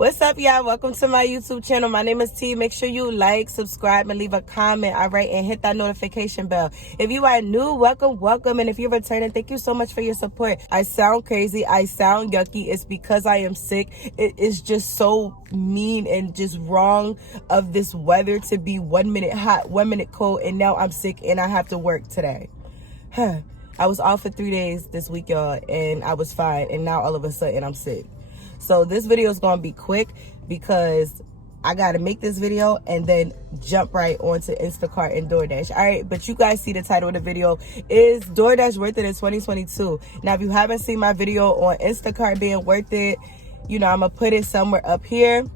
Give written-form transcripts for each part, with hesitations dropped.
What's up, y'all? Welcome to my YouTube channel. My name is T. Make sure you like, subscribe, and leave a comment, all right? And hit that notification bell. If you are new, welcome. And if you're returning, thank you so much for your support. I sound crazy. I sound yucky. It's because I am sick. It is just so mean and just wrong of this weather to be 1 minute hot, 1 minute cold, and now I'm sick and I have to work today. I was off for 3 days this week, y'all, and I was fine. And now all of a sudden I'm sick. So this video is going to be quick because I got to make this video and then jump right onto Instacart and Doordash. All right, but you guys see the title of the video. Is Doordash worth it in 2022? Now, if you haven't seen my video on Instacart being worth it, you know, I'm going to put it somewhere up here.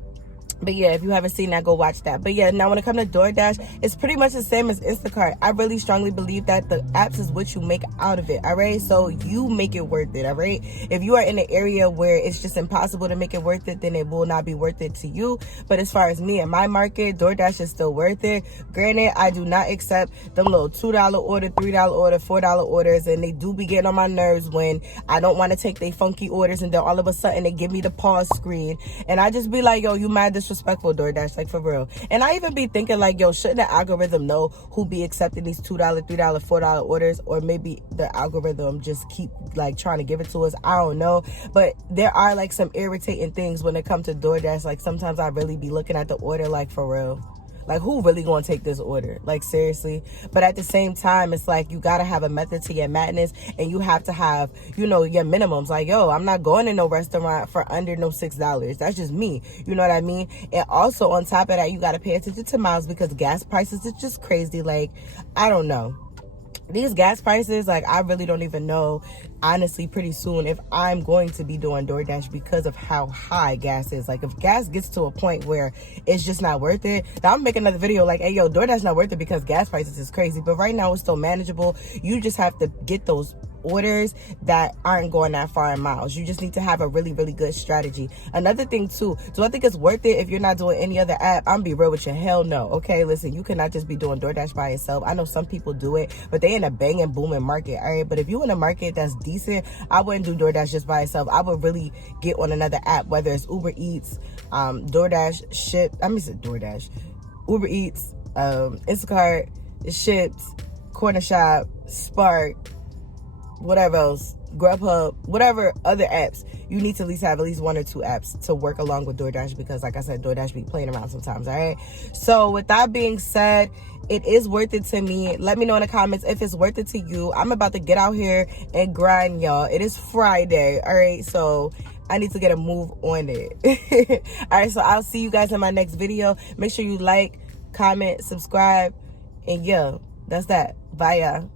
But yeah, if you haven't seen that, go watch that. But yeah, now when it comes to DoorDash, it's pretty much the same as Instacart. I really strongly believe that the apps is what you make out of it, all right? So you make it worth it, all right? If you are in an area where it's just impossible to make it worth it, then it will not be worth it to you. But as far as me and my market, DoorDash is still worth it. Granted, I do not accept them little $2 order, $3 order, $4 orders, and they do be getting on my nerves when I don't want to take they funky orders, and then all of a sudden they give me the pause screen. And I just be like, yo, you mad disrespectful, DoorDash, like for real. And I even be thinking like, yo, shouldn't the algorithm know who be accepting these $2, $3, $4 orders? Or maybe the algorithm just keep like trying to give it to us. I don't know. But there are like some irritating things when it comes to DoorDash. Like sometimes I really be looking at the order like, for real, like who really gonna take this order? Like seriously. But at the same time, it's like you gotta have a method to your madness, and you have to have, you know, your minimums. Like, yo, I'm not going to no restaurant for under no $6. That's just me. You know what I mean? And also on top of that, you gotta pay attention to miles because gas prices is just crazy. Like, I don't know. These gas prices, like, I really don't even know, honestly, pretty soon if I'm going to be doing DoorDash because of how high gas is. Like, if gas gets to a point where it's just not worth it, now I'm making another video like, hey, yo, DoorDash not worth it because gas prices is crazy. But right now, it's still manageable. You just have to get those orders that aren't going that far in miles. You just need to have a really, really good strategy. Another thing too, do I think it's worth it if you're not doing any other app? I'm gonna be real with you, hell no. Okay, listen, you cannot just be doing DoorDash by yourself. I know some people do it, but they in a banging booming market, all right? But if you in a market that's decent, I wouldn't do DoorDash just by yourself. I would really get on another app, whether it's Uber Eats, DoorDash, DoorDash, Uber Eats, Instacart, Ships, Corner Shop, Spark, whatever else, Grubhub, whatever other apps. You need to at least have at least 1 or 2 apps to work along with DoorDash because, like I said, DoorDash be playing around sometimes, all right? So with that being said, it is worth it to me. Let me know in the comments if it's worth it to you. I'm about to get out here and grind, y'all. It is Friday, all right? So I need to get a move on it. All right, so I'll see you guys in my next video. Make sure you like, comment, subscribe, and yeah, that's that. Bye, y'all.